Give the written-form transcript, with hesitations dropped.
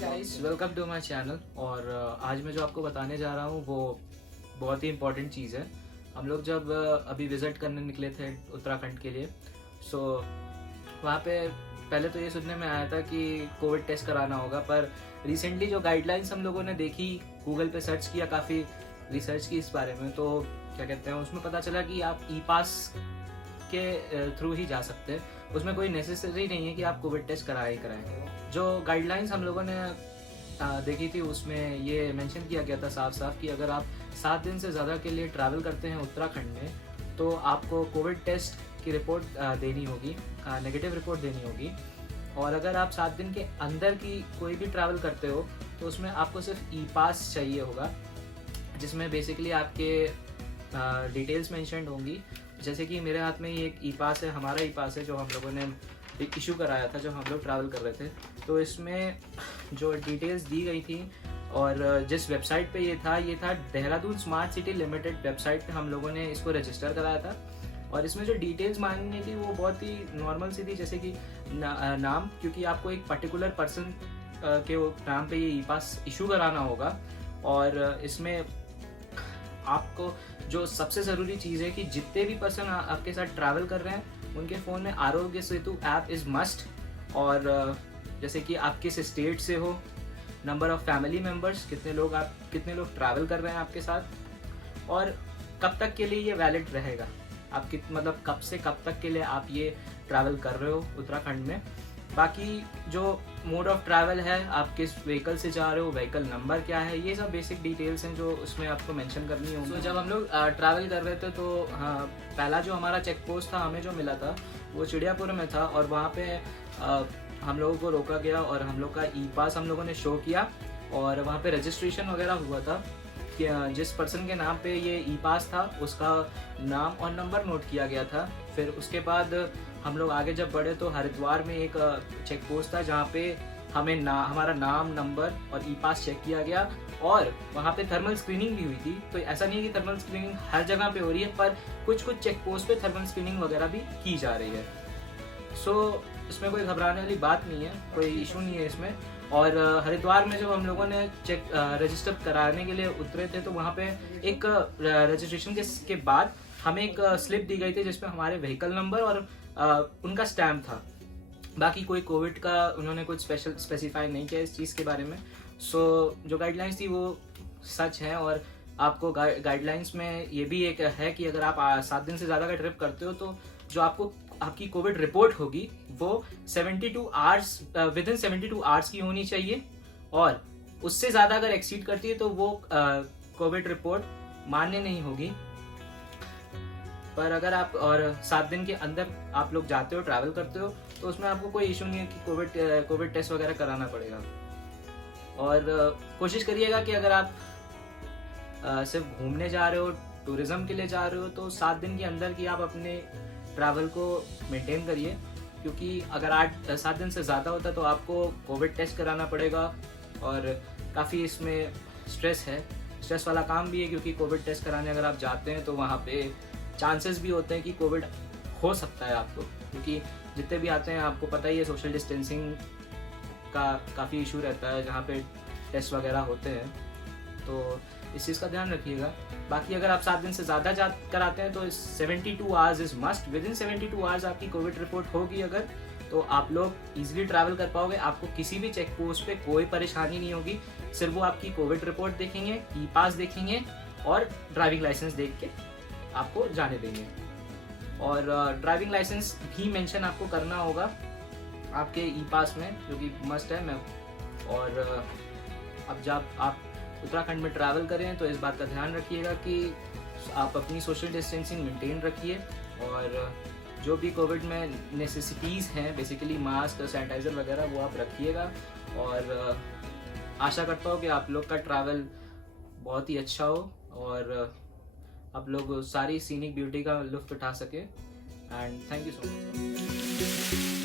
Guys, welcome to my channel. और आज मैं जो आपको बताने जा रहा हूँ वो बहुत ही इम्पोर्टेंट चीज़ है। हम लोग जब अभी विज़िट करने निकले थे उत्तराखंड के लिए, सो वहाँ पे पहले तो ये सुनने में आया था कि कोविड टेस्ट कराना होगा, पर रिसेंटली जो गाइडलाइंस हम लोगों ने देखी, गूगल पे सर्च किया, काफ़ी रिसर्च की इस बारे में, तो क्या कहते हैं, उसमें पता चला कि आप ई पास के थ्रू ही जा सकते हैं। उसमें कोई नेसेसरी नहीं है कि आप कोविड टेस्ट कराए ही कराएं। जो गाइडलाइंस हम लोगों ने देखी थी उसमें ये मेंशन किया गया था साफ साफ कि अगर आप 7 दिन से ज़्यादा के लिए ट्रैवल करते हैं उत्तराखंड में, तो आपको कोविड टेस्ट की रिपोर्ट देनी होगी, नेगेटिव रिपोर्ट देनी होगी। और अगर आप 7 दिन के अंदर की कोई भी ट्रैवल करते हो तो उसमें आपको सिर्फ ई पास चाहिए होगा, जिसमें बेसिकली आपके डिटेल्स मेंशन्ड होंगी। जैसे कि मेरे हाथ में ये एक ई पास है, हमारा ई पास है जो हम लोगों ने इशू कराया था जब हम लोग ट्रैवल कर रहे थे। तो इसमें जो डिटेल्स दी गई थी और जिस वेबसाइट पे ये था Dehradun smart city limited website पे हम लोगों ने इसको रजिस्टर कराया था। और इसमें जो डिटेल्स मांगी थी वो बहुत ही नॉर्मल सी थी, जैसे कि नाम, क्योंकि आपको एक पर्टिकुलर पर्सन के नाम पे ये ई पास इशू कराना होगा। और इसमें आपको जो सबसे ज़रूरी चीज़ है कि जितने भी पर्सन आपके साथ ट्रैवल कर रहे हैं उनके फ़ोन में Aarogya Setu app is must. और जैसे कि आप किस स्टेट से हो, नंबर ऑफ़ फैमिली मेम्बर्स, कितने लोग ट्रैवल कर रहे हैं आपके साथ, और कब तक के लिए ये वैलिड रहेगा, आप मतलब कब से कब तक के लिए आप ये ट्रैवल कर रहे हो उत्तराखंड में। बाकी जो मोड ऑफ ट्रैवल है, आप किस व्हीकल से जा रहे हो, व्हीकल नंबर क्या है, ये सब बेसिक डिटेल्स हैं जो उसमें आपको मेंशन करनी होगी। तो जब हम लोग ट्रैवल कर रहे थे तो हाँ, पहला जो हमारा चेक पोस्ट था हमें जो मिला था वो चिड़ियापुर में था। और वहाँ पे हम लोगों को रोका गया और हम लोग का ई पास हम लोगों ने शो किया और वहाँ पे रजिस्ट्रेशन वगैरह हुआ था कि जिस पर्सन के नाम पे ये ई पास था उसका नाम और नंबर नोट किया गया था। फिर उसके बाद हम लोग आगे जब बढ़े तो हरिद्वार में एक चेक पोस्ट था जहाँ पे हमें हमारा नाम, नंबर और ई पास चेक किया गया। और वहाँ पे थर्मल स्क्रीनिंग भी हुई थी। तो ऐसा नहीं है कि थर्मल स्क्रीनिंग हर जगह पे हो रही है, पर कुछ चेक पोस्ट पे थर्मल स्क्रीनिंग वगैरह भी की जा रही है। सो इसमें कोई घबराने वाली बात नहीं है, कोई इशू नहीं है इसमें। और हरिद्वार में जब हम लोगों ने चेक रजिस्टर कराने के लिए उतरे थे तो वहाँ पे एक रजिस्ट्रेशन के बाद हमें एक स्लिप दी गई थी जिसमें हमारे व्हीकल नंबर और उनका स्टैम्प था। बाकी कोई कोविड का उन्होंने कुछ स्पेशल स्पेसिफाई नहीं किया इस चीज़ के बारे में। सो जो गाइडलाइंस थी वो सच है। और आपको गाइडलाइंस में ये भी एक है कि अगर आप 7 दिन से ज़्यादा का ट्रिप करते हो तो जो आपकी कोविड रिपोर्ट होगी वो 72 आवर्स विद इन 72 आवर्स की होनी चाहिए। और उससे ज़्यादा अगर एक्सीड करती है तो वो कोविड रिपोर्ट मान्य नहीं होगी। पर अगर आप और 7 दिन के अंदर आप लोग जाते हो, ट्रैवल करते हो, तो उसमें आपको कोई इशू नहीं है कि कोविड टेस्ट वगैरह कराना पड़ेगा। और कोशिश करिएगा कि अगर आप सिर्फ घूमने जा रहे हो, टूरिज्म के लिए जा रहे हो, तो 7 दिन के अंदर की आप अपने ट्रैवल को मेंटेन करिए, क्योंकि अगर 7 दिन से ज़्यादा होता तो आपको कोविड टेस्ट कराना पड़ेगा। और काफ़ी इसमें स्ट्रेस वाला काम भी है, क्योंकि कोविड टेस्ट कराने अगर आप जाते हैं तो वहाँ पे चांसेस भी होते हैं कि कोविड हो सकता है आपको, क्योंकि जितने भी आते हैं आपको पता ही है सोशल डिस्टेंसिंग का काफ़ी इशू रहता है जहाँ पे टेस्ट वगैरह होते हैं। तो इस चीज़ का ध्यान रखिएगा। बाकी अगर आप 7 दिन से ज़्यादा कराते हैं तो 72 hours is must. With in 72 hours आपकी कोविड रिपोर्ट होगी अगर, तो आप लोग ईजिली ट्रैवल कर पाओगे। आपको किसी भी चेक पोस्ट पे कोई परेशानी नहीं होगी। सिर्फ वो आपकी कोविड रिपोर्ट देखेंगे, ई पास देखेंगे और ड्राइविंग लाइसेंस देख के आपको जाने देंगे। और ड्राइविंग लाइसेंस भी मेंशन आपको करना होगा आपके ई पास में, जो कि मस्ट है। और अब जब आप उत्तराखंड में ट्रैवल करें तो इस बात का ध्यान रखिएगा कि आप अपनी सोशल डिस्टेंसिंग मेंटेन रखिए। और जो भी कोविड में नेसेसिटीज़ हैं, बेसिकली मास्क, सैनिटाइज़र वगैरह, वो आप रखिएगा। और आशा करता हूँ कि आप लोग का ट्रैवल बहुत ही अच्छा हो और आप लोग सारी सीनिक ब्यूटी का लुत्फ़ उठा सके। And thank you so much.